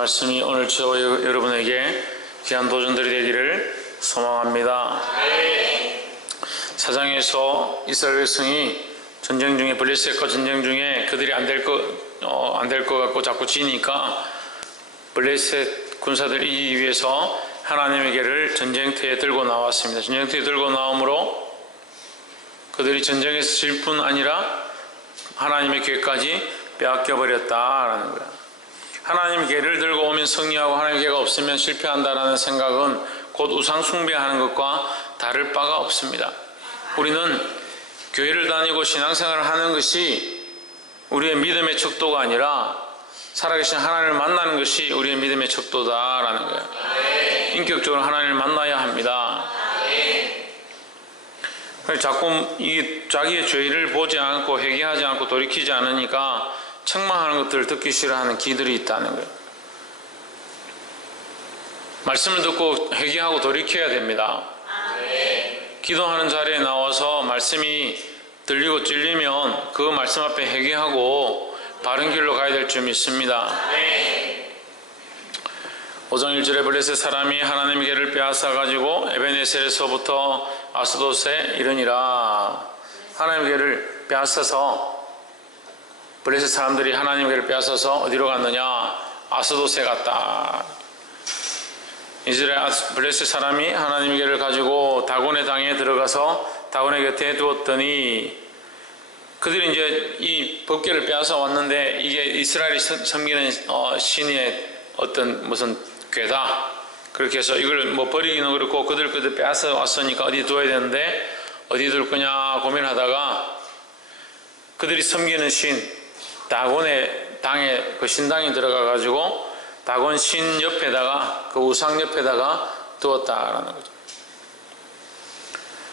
말씀이 오늘 저와 여러분에게 귀한 도전들이 되기를 소망합니다. 사장에서 이스라엘 백성이 전쟁 중에 블레셋과 전쟁 중에 그들이 안 될 것 같고 자꾸 지니까 블레셋 군사들이 이기기 위해서 하나님의 계를 전쟁터에 들고 나왔습니다. 전쟁터에 들고 나오므로 그들이 전쟁에서 질 뿐 아니라 하나님의 계까지 빼앗겨 버렸다라는 거야. 하나님의 계를 들고 오면 승리하고 하나님의 계가 없으면 실패한다라는 생각은 곧 우상 숭배하는 것과 다를 바가 없습니다. 우리는 교회를 다니고 신앙생활을 하는 것이 우리의 믿음의 척도가 아니라 살아계신 하나님을 만나는 것이 우리의 믿음의 척도다라는 거예요. 인격적으로 하나님을 만나야 합니다. 자꾸 자기의 죄를 보지 않고 회개하지 않고 돌이키지 않으니까 책망하는 것들을 듣기 싫어하는 기들이 있다는 거예요. 말씀을 듣고 회개하고 돌이켜야 됩니다. 기도하는 자리에 나와서 말씀이 들리고 찔리면 그 말씀 앞에 회개하고 바른 길로 가야 될 줄 믿습니다. 5장 1절에 블레셋 사람이 하나님의 계를 빼앗아 가지고 에베네셀에서부터 아스돗에 이르니라. 하나님의 계를 빼앗아서 블레셋 사람들이 하나님의 계를 빼앗아서 어디로 갔느냐? 아스돗에 갔다. 이스라엘 블레셋 사람이 하나님의 계를 가지고 다곤의 당에 들어가서 다곤의 곁에 두었더니 그들이 이제 이 법궤를 빼앗아 왔는데 이게 이스라엘이 섬기는 신의 어떤 무슨 괴다. 그렇게 해서 이걸 뭐 버리기는 그렇고 그들 빼앗아 왔으니까 어디 둬야 되는데 어디 둘 거냐 고민하다가 그들이 섬기는 신 다곤의 당에 그 신당에 들어가 가지고 다곤 신 옆에다가 그 우상 옆에다가 두었다라는 거죠.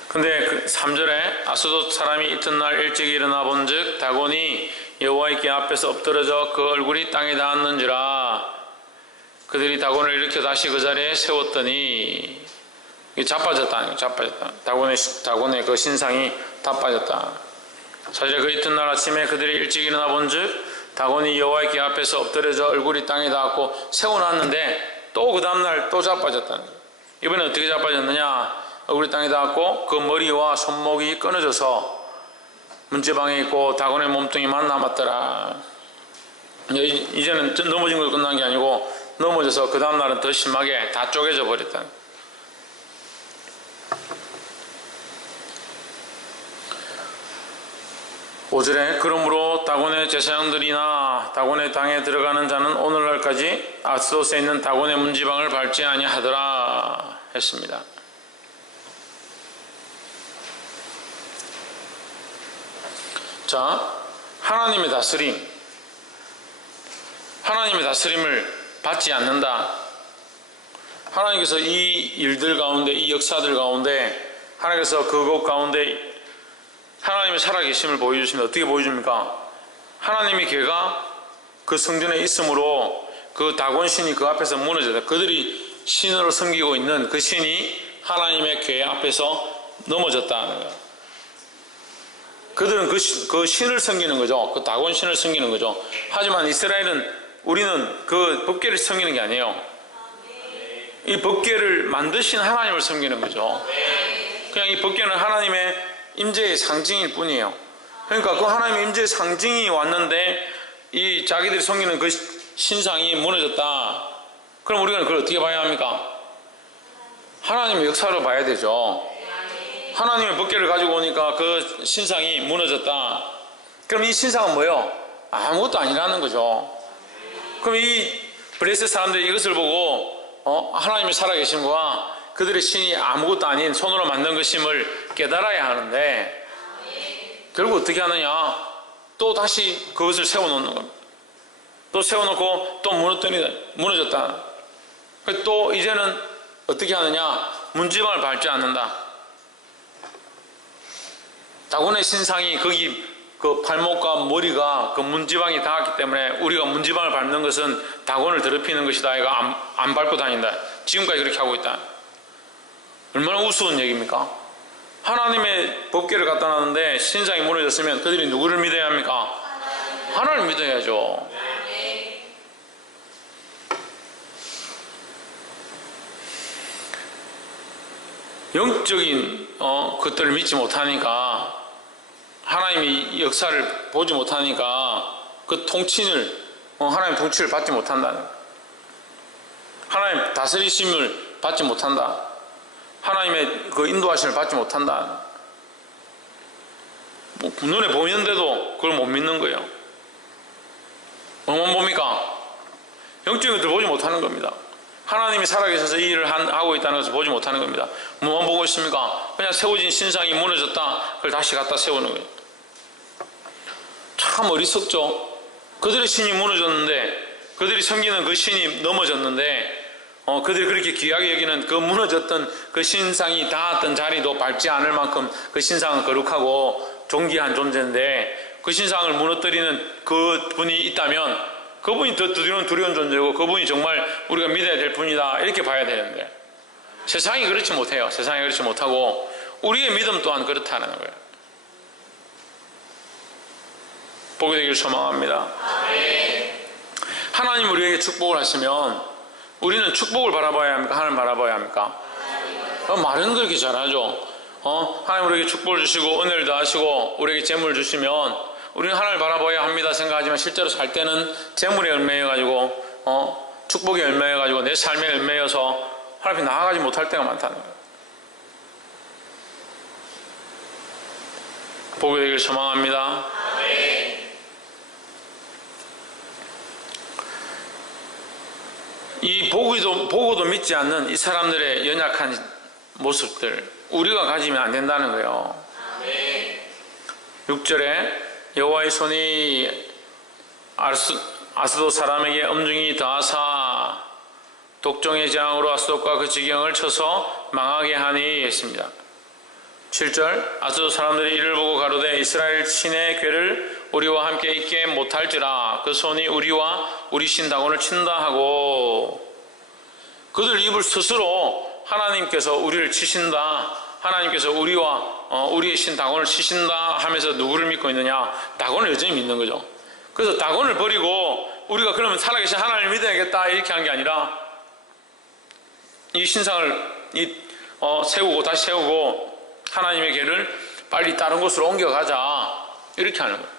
근데 그 3절에 아스돗 사람이 이튿날 일찍 일어나 본즉 다곤이 여호와의 궤 앞에서 엎드러져 그 얼굴이 땅에 닿았는지라. 그들이 다곤을 일으켜 다시 그 자리에 세웠더니 자빠졌다. 다곤의 그 신상이 다 빠졌다. 사실 그 이튿날 아침에 그들이 일찍 일어나 본즉 다곤이 여호와의 궤 앞에서 엎드려져 얼굴이 땅에 닿았고 세워놨는데 또 그 다음날 또 자빠졌다는 거예요. 이번에 어떻게 자빠졌느냐? 얼굴이 땅에 닿았고 그 머리와 손목이 끊어져서 문제방에 있고 다곤의 몸뚱이만 남았더라. 이제는 넘어진 걸 끝난 게 아니고 넘어져서 그 다음날은 더 심하게 다 쪼개져 버렸다. 오절에 그러므로 다곤의 제사장들이나 다곤의 당에 들어가는 자는 오늘날까지 아스돗에 있는 다곤의 문지방을 밟지 아니하더라 했습니다. 자, 하나님의 다스림을 받지 않는다. 하나님께서 이 일들 가운데, 이 역사들 가운데, 하나님께서 그곳 가운데 하나님의 살아계심을 보여주십니다. 어떻게 보여줍니까? 하나님의 궤가 그 성전에 있으므로 그 다곤신이 그 앞에서 무너졌다. 그들이 신으로 섬기고 있는 그 신이 하나님의 궤 앞에서 넘어졌다는 거예요. 그들은 그 신을 섬기는 거죠. 그 다곤신을 섬기는 거죠. 하지만 우리는 그 법궤를 섬기는 게 아니에요. 이 법궤를 만드신 하나님을 섬기는 거죠. 그냥 이 법궤는 하나님의 임재의 상징일 뿐이에요. 그러니까 그 하나님의 임재의 상징이 왔는데 이 자기들이 섬기는 그 신상이 무너졌다. 그럼 우리가 그걸 어떻게 봐야 합니까? 하나님의 역사로 봐야 되죠. 하나님의 법궤를 가지고 오니까 그 신상이 무너졌다. 그럼 이 신상은 뭐예요? 아무것도 아니라는 거죠. 그럼 이 블레셋 사람들이 이것을 보고 하나님이 살아계심과 그들의 신이 아무것도 아닌 손으로 만든 것임을 깨달아야 하는데 결국 어떻게 하느냐? 또 다시 그것을 세워놓는 겁니다. 또 세워놓고 또 무너졌다. 또 이제는 어떻게 하느냐? 문지방을 밟지 않는다. 다곤의 신상이 거기 그 발목과 머리가 그 문지방이 닿았기 때문에 우리가 문지방을 밟는 것은 다곤을 더럽히는 것이다. 얘가 안 밟고 다닌다. 지금까지 그렇게 하고 있다. 얼마나 우스운 얘기입니까? 하나님의 법궤를 갖다 놨는데 신상이 무너졌으면 그들이 누구를 믿어야 합니까? 하나님을 믿어야죠. 영적인 것들을 믿지 못하니까, 하나님의 역사를 보지 못하니까 그 통치를 하나님 통치를 받지 못한다는 거예요. 하나님 다스리심을 받지 못한다. 하나님의 그 인도하심을 받지 못한다. 뭐 눈에 보이는데도 그걸 못 믿는 거예요. 뭐만 봅니까? 영적인 것들 보지 못하는 겁니다. 하나님이 살아계셔서 이 일을 하고 있다는 것을 보지 못하는 겁니다. 뭐만 보고 있습니까? 그냥 세워진 신상이 무너졌다. 그걸 다시 갖다 세우는 거예요. 참 어리석죠. 그들의 신이 무너졌는데, 그들이 섬기는 그 신이 넘어졌는데, 그들이 그렇게 귀하게 여기는 그 무너졌던 그 신상이 닿았던 자리도 밟지 않을 만큼 그 신상은 거룩하고 존귀한 존재인데, 그 신상을 무너뜨리는 그 분이 있다면 그분이 더 두려운 존재고, 그분이 정말 우리가 믿어야 될 분이다, 이렇게 봐야 되는데, 세상이 그렇지 못해요. 세상이 그렇지 못하고 우리의 믿음 또한 그렇다는 거예요. 보게 되기를 소망합니다. 하나님 우리에게 축복을 하시면 우리는 축복을 바라봐야 합니까? 하나님 바라봐야 합니까? 말은 그렇게 잘하죠. 하나님 우리에게 축복을 주시고 은혜를 더하시고 우리에게 재물을 주시면 우리는 하나님을 바라봐야 합니다 생각하지만, 실제로 살 때는 재물에 얽매여가지고 축복에 얽매여가지고 내 삶에 얽매여서 하나님 앞에 나아가지 못할 때가 많다는 거예요. 보게 되기를 소망합니다. 이 보고도 믿지 않는 이 사람들의 연약한 모습들, 우리가 가지면 안 된다는 거예요. 6절에 여호와의 손이 아스돗 사람에게 엄중히 더하사 독종의 재앙으로 아스돗과 그 지경을 쳐서 망하게 하니 했습니다. 7절 아스돗 사람들이 이를 보고 가로되 이스라엘 신의 괴를 우리와 함께 있게 못할지라 그 손이 우리와 우리 신 다곤을 친다 하고, 그들 입을 스스로 하나님께서 우리를 치신다, 하나님께서 우리와 우리의 신 다곤을 치신다 하면서 누구를 믿고 있느냐? 다곤을 여전히 믿는 거죠. 그래서 다곤을 버리고 우리가 그러면 살아계신 하나님을 믿어야겠다 이렇게 한 게 아니라, 이 신상을 세우고 다시 세우고 하나님의 길을 빨리 다른 곳으로 옮겨가자 이렇게 하는 거예요.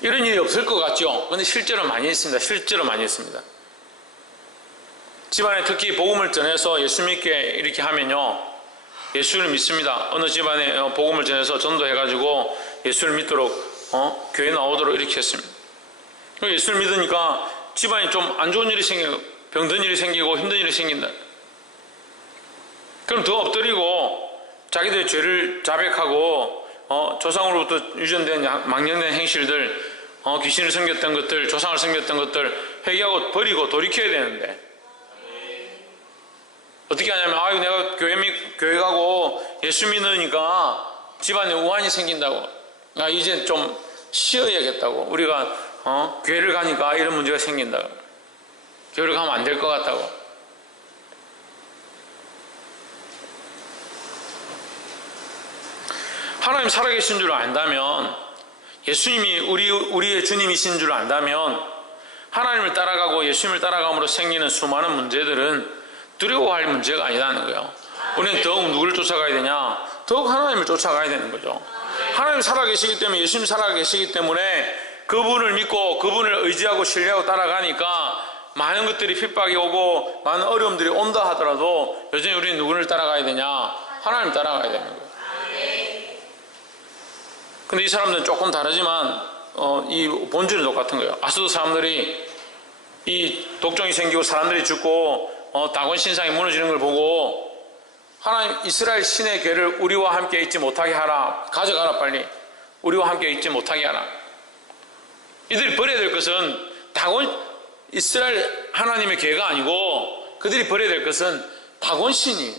이런 일이 없을 것 같죠? 근데 실제로 많이 있습니다. 실제로 많이 있습니다. 집안에 특히 복음을 전해서 예수 믿게 이렇게 하면요, 예수를 믿습니다. 어느 집안에 복음을 전해서 전도해가지고 예수를 믿도록 교회 나오도록 이렇게 했습니다. 예수를 믿으니까 집안이 좀 안 좋은 일이 생기고 병든 일이 생기고 힘든 일이 생긴다. 그럼 더 엎드리고 자기들의 죄를 자백하고 조상으로부터 유전된 망령된 행실들, 귀신을 섬겼던 것들, 조상을 섬겼던 것들 회개하고 버리고 돌이켜야 되는데, 어떻게 하냐면, 아유 내가 교회 가고 예수 믿으니까 집안에 우환이 생긴다고, 이제 좀 쉬어야겠다고, 우리가 교회를 가니까 이런 문제가 생긴다고, 교회를 가면 안 될 것 같다고. 하나님 살아계신 줄 안다면, 예수님이 우리의 주님이신 줄 안다면, 하나님을 따라가고 예수님을 따라감으로 생기는 수많은 문제들은 두려워할 문제가 아니라는 거예요. 우리는 더욱 누구를 쫓아가야 되냐? 더욱 하나님을 쫓아가야 되는 거죠. 하나님 살아계시기 때문에, 예수님 살아계시기 때문에 그분을 믿고 그분을 의지하고 신뢰하고 따라가니까 많은 것들이 핍박이 오고 많은 어려움들이 온다 하더라도 여전히 우리는 누구를 따라가야 되냐? 하나님 따라가야 되는 거예요. 근데 이 사람들은 조금 다르지만 이 본질은 똑같은 거예요. 아스돗 사람들이 이 독종이 생기고 사람들이 죽고 다곤 신상이 무너지는 걸 보고, 하나님 이스라엘 신의 괴를 우리와 함께 있지 못하게 하라, 가져가라, 빨리 우리와 함께 있지 못하게 하라. 이들이 버려야 될 것은 다곤 이스라엘 하나님의 괴가 아니고, 그들이 버려야 될 것은 다곤 신이,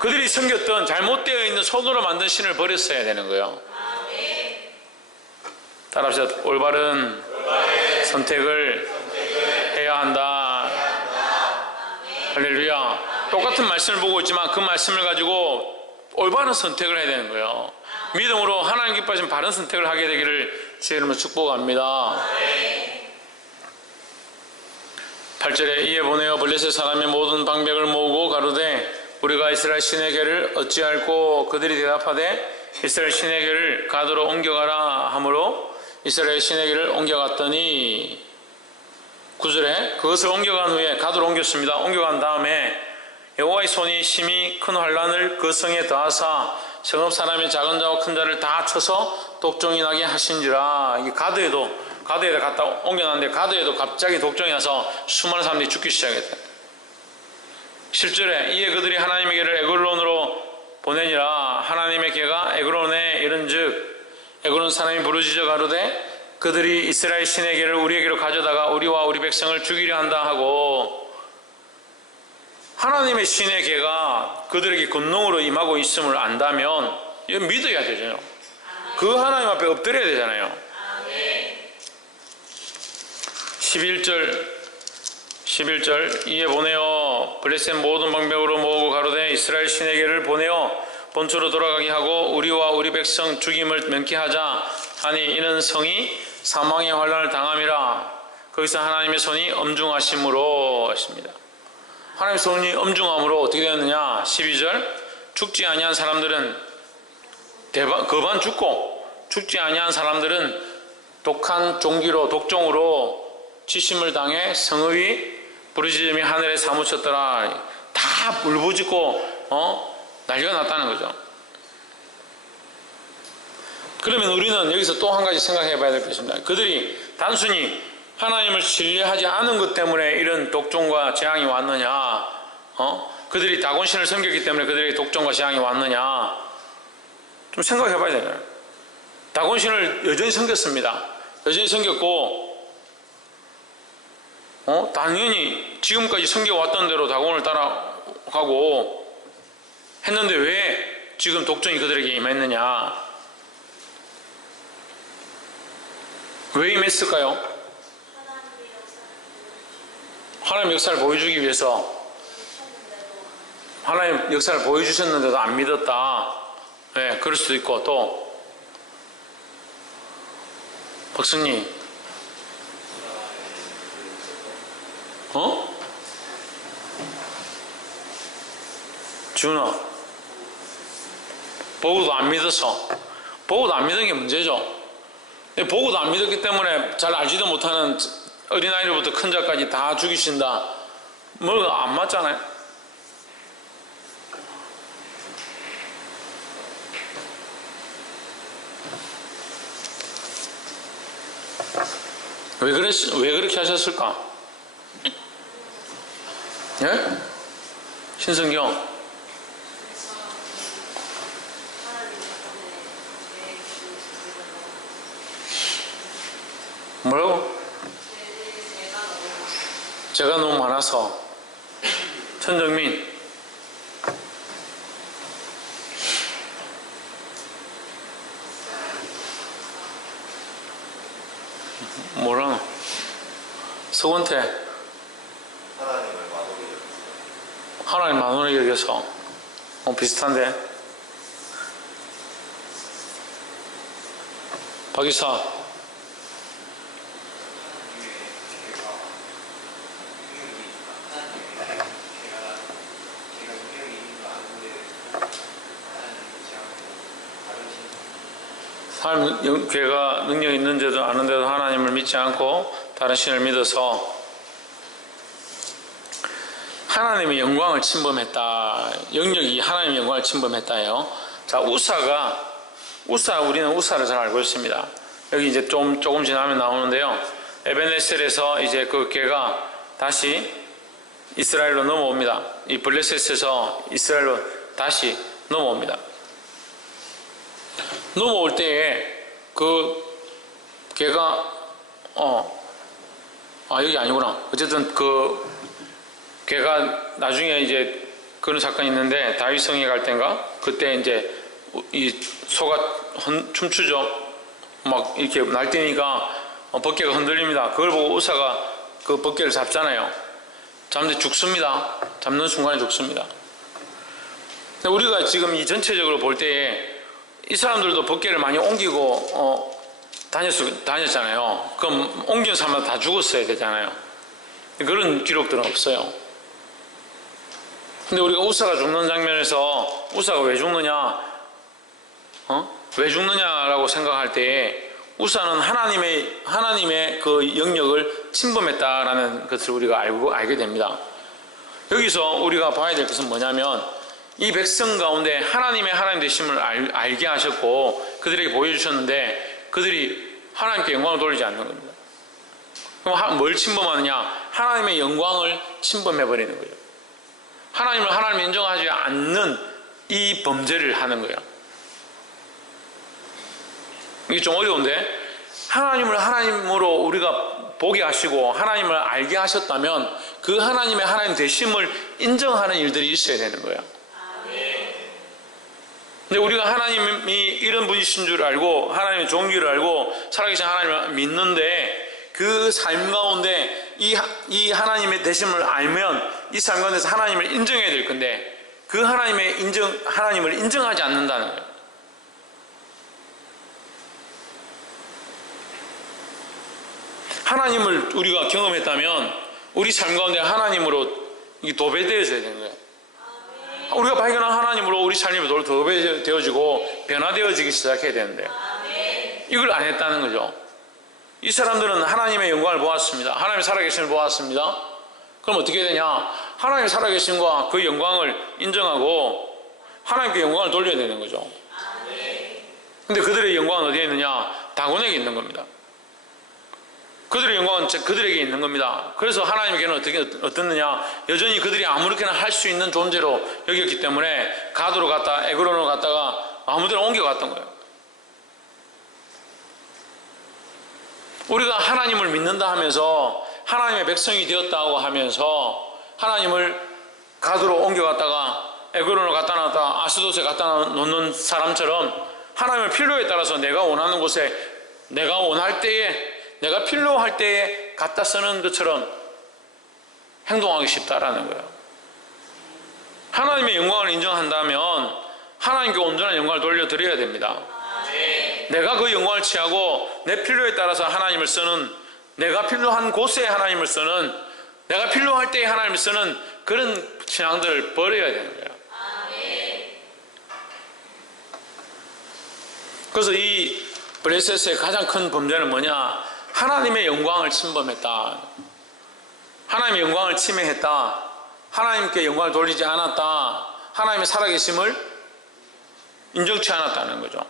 그들이 섬겼던 잘못되어 있는 손으로 만든 신을 버렸어야 되는 거예요. 따라합시다. 올바른 선택을 해야 한다. 할렐루야. 똑같은 말씀을 보고 있지만 그 말씀을 가지고 올바른 선택을 해야 되는 거예요. 믿음으로 하나님 기뻐하시는 바른 선택을 하게 되기를 주의 이름으로 축복합니다. 8절에 이에 보내어 블레셋 사람의 모든 방백을 모으고 가로되 우리가 이스라엘 시내게를 어찌 알고 그들이 대답하되 이스라엘 시내게를 가드로 옮겨가라 하므로 이스라엘 시내게를 옮겨갔더니 9절에 그것을 옮겨간 후에 가드로 옮겼습니다. 옮겨간 다음에 여호와의 손이 심히 큰 환란을 그 성에 더하사 성읍 사람이 작은 자와 큰 자를 다 쳐서 독종이 나게 하신지라. 이 가드에다 갖다 옮겨놨는데 가드에도 갑자기 독종이 나서 수많은 사람들이 죽기 시작했다. 10절에 이에 그들이 하나님의 개를 에글론으로 보내니라. 하나님의 개가 에글론에 이른즉 에글론 사람이 부르짖어 가로되 그들이 이스라엘 신의 개를 우리에게로 가져다가 우리와 우리 백성을 죽이려 한다 하고, 하나님의 신의 개가 그들에게 권능으로 임하고 있음을 안다면 이건 믿어야 되죠. 그 하나님 앞에 엎드려야 되잖아요. 11절 이에 보내어 블레셋 모든 방백으로 모으고 가로되 이스라엘 신의 개를 보내어 본초로 돌아가게 하고 우리와 우리 백성 죽임을 면케하자 하니 이는 성이 사망의 환난을 당함이라. 거기서 하나님의 손이 엄중하심으로 했습니다. 하나님의 손이 엄중함으로 어떻게 되었느냐. 12절 죽지 아니한 사람들은 거반 죽고 죽지 아니한 사람들은 독한 종기로 독종으로 치심을 당해 성읍이 부르짖음이 하늘에 사무쳤더라. 다 울부짖고 난리가 났다는 거죠. 그러면 우리는 여기서 또 한 가지 생각해 봐야 될 것입니다. 그들이 단순히 하나님을 신뢰하지 않은 것 때문에 이런 독종과 재앙이 왔느냐, 그들이 다곤신을 섬겼기 때문에 그들에게 독종과 재앙이 왔느냐, 좀 생각해 봐야 되잖아요. 다곤신을 여전히 섬겼습니다. 여전히 섬겼고, 당연히 지금까지 섬겨왔던 대로 다곤을 따라가고 했는데 왜 지금 독종이 그들에게 임했느냐? 왜 임했을까요? 하나님 역사를 보여주기 위해서. 하나님 역사를 보여주셨는데도 안 믿었다. 네, 그럴 수도 있고. 또 박승님, 지훈아, 보고도 안 믿어서. 보고도 안 믿은 게 문제죠. 보고도 안 믿었기 때문에 잘 알지도 못하는 어린아이로부터 큰 자까지 다 죽이신다. 뭐가 안 맞잖아요. 왜 그렇게 하셨을까? 예? 신성경. 뭐라고? 제가 너무 많아서. 천정민. 뭐라노? 서건태. 하나님 만원을 여겨서. 비슷한데. 박이사. 하나님 괴가 능력 있는데도 아는데도 하나님을 믿지 않고 다른 신을 믿어서 하나님의 영광을 침범했다. 영역이 하나님의 영광을 침범했다요. 자, 우리는 우사를 잘 알고 있습니다. 여기 이제 조금 지나면 나오는데요. 에벤에셀에서 이제 그 괴가 다시 이스라엘로 넘어옵니다. 이 블레셋에서 이스라엘로 다시 넘어옵니다. 넘어올 때에 그 걔가 여기 아니구나. 어쨌든 그 걔가 나중에 이제 그런 사건이 있는데 다윗성에 갈 땐가 그때 이제 이 소가 춤추죠. 막 이렇게 날뛰니까 벗개가 흔들립니다. 그걸 보고 우사가 그 벗개를 잡잖아요. 잡는데 죽습니다. 잡는 순간에 죽습니다. 근데 우리가 지금 이 전체적으로 볼 때에 이 사람들도 벗개를 많이 옮기고 다녔잖아요. 그럼 옮긴 사람마다 다 죽었어야 되잖아요. 그런 기록들은 없어요. 근데 우리가 우사가 죽는 장면에서 우사가 왜 죽느냐, 왜 죽느냐라고 생각할 때 우사는 하나님의 그 영역을 침범했다라는 것을 우리가 알게 됩니다. 여기서 우리가 봐야 될 것은 뭐냐면 이 백성 가운데 하나님 되심을 알게 하셨고 그들에게 보여주셨는데 그들이 하나님께 영광을 돌리지 않는 겁니다. 그럼 뭘 침범하느냐? 하나님의 영광을 침범해버리는 거예요. 하나님을 인정하지 않는 이 범죄를 하는 거예요. 이게 좀 어려운데, 하나님을 하나님으로 우리가 보게 하시고 하나님을 알게 하셨다면 그 하나님 되심을 인정하는 일들이 있어야 되는 거예요. 근데 우리가 하나님이 이런 분이신 줄 알고 하나님의 종기를 알고 살아계신 하나님을 믿는데 그 삶 가운데 이 하나님의 되심을 알면 이 삶 가운데서 하나님을 인정해야 될 건데 그 하나님을 인정하지 않는다는 거예요. 하나님을 우리가 경험했다면 우리 삶 가운데 하나님으로 도배되어져야 되는 거예요. 우리가 발견한 하나님으로 우리 삶이 도배되어지고 변화되어지기 시작해야 되는데 이걸 안 했다는 거죠. 이 사람들은 하나님의 영광을 보았습니다. 하나님의 살아계심을 보았습니다. 그럼 어떻게 되냐? 하나님의 살아계심과 그 영광을 인정하고 하나님께 영광을 돌려야 되는 거죠. 근데 그들의 영광은 어디에 있느냐? 다곤에게 있는 겁니다. 그들의 영광은 그들에게 있는 겁니다. 그래서 하나님께는 어떻느냐? 여전히 그들이 아무렇게나 할 수 있는 존재로 여겼기 때문에 가도로 갔다 에그론으로 갔다가 아무데나 옮겨갔던 거예요. 우리가 하나님을 믿는다 하면서 하나님의 백성이 되었다고 하면서 하나님을 가도로 옮겨갔다가 에그론으로 갖다 놨다가 아스돗에 갖다 놓는 사람처럼 하나님의 필요에 따라서 내가 원하는 곳에 내가 원할 때에 내가 필요할 때에 갖다 쓰는 것처럼 행동하기 쉽다라는 거예요. 하나님의 영광을 인정한다면 하나님께 온전한 영광을 돌려드려야 됩니다. 내가 그 영광을 취하고 내 필요에 따라서 하나님을 쓰는, 내가 필요한 곳에 하나님을 쓰는, 내가 필요할 때에 하나님을 쓰는 그런 신앙들을 버려야 되는 거예요. 그래서 이 블레셋의 가장 큰 범죄는 뭐냐? 하나님의 영광을 침범했다. 하나님의 영광을 침해했다. 하나님께 영광을 돌리지 않았다. 하나님의 살아계심을 인정치 않았다는 거죠.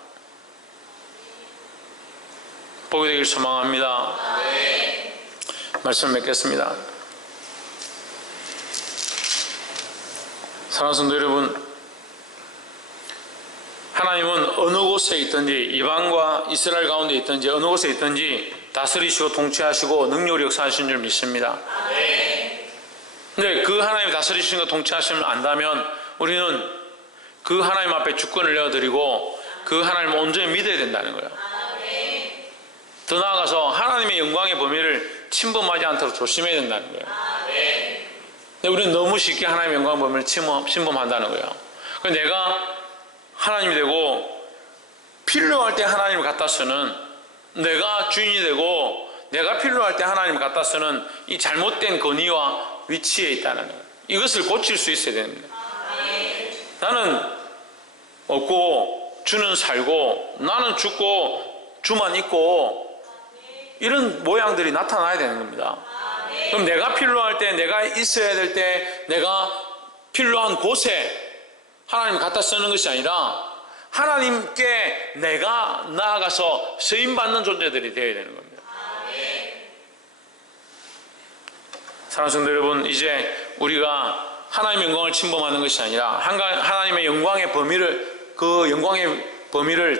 보게 되길 소망합니다. 말씀을 맺겠습니다. 사랑하는 성도 여러분, 하나님은 어느 곳에 있든지 이방과 이스라엘 가운데 있든지 어느 곳에 있든지 다스리시고 통치하시고 능력으로 역사하시는 줄 믿습니다. 근데 그 하나님 다스리시는 것 통치하심을 안다면 우리는 그 하나님 앞에 주권을 내어드리고 그 하나님을 온전히 믿어야 된다는 거예요. 더 나아가서 하나님의 영광의 범위를 침범하지 않도록 조심해야 된다는 거예요. 근데 우리는 너무 쉽게 하나님의 영광의 범위를 침범한다는 거예요. 그래서 내가 하나님이 되고 필요할 때 하나님을 갖다 쓰는, 내가 주인이 되고 내가 필요할 때 하나님을 갖다 쓰는 이 잘못된 권위와 위치에 있다는 거예요. 이것을 고칠 수 있어야 됩니다. 나는 없고 주는 살고 나는 죽고 주만 있고 이런 모양들이 나타나야 되는 겁니다. 그럼 내가 필요할 때, 내가 있어야 될 때, 내가 필요한 곳에 하나님을 갖다 쓰는 것이 아니라 하나님께 내가 나아가서 쓰임받는 존재들이 되어야 되는 겁니다. 사랑하는 성도 여러분, 이제 우리가 하나님의 영광을 침범하는 것이 아니라 하나님의 영광의 범위를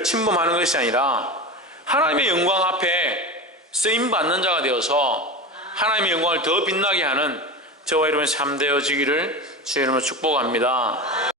침범하는 것이 아니라 하나님의 영광 앞에 쓰임받는 자가 되어서 하나님의 영광을 더 빛나게 하는 저와 여러분의 삶 되어지기를 주의 이름으로 축복합니다.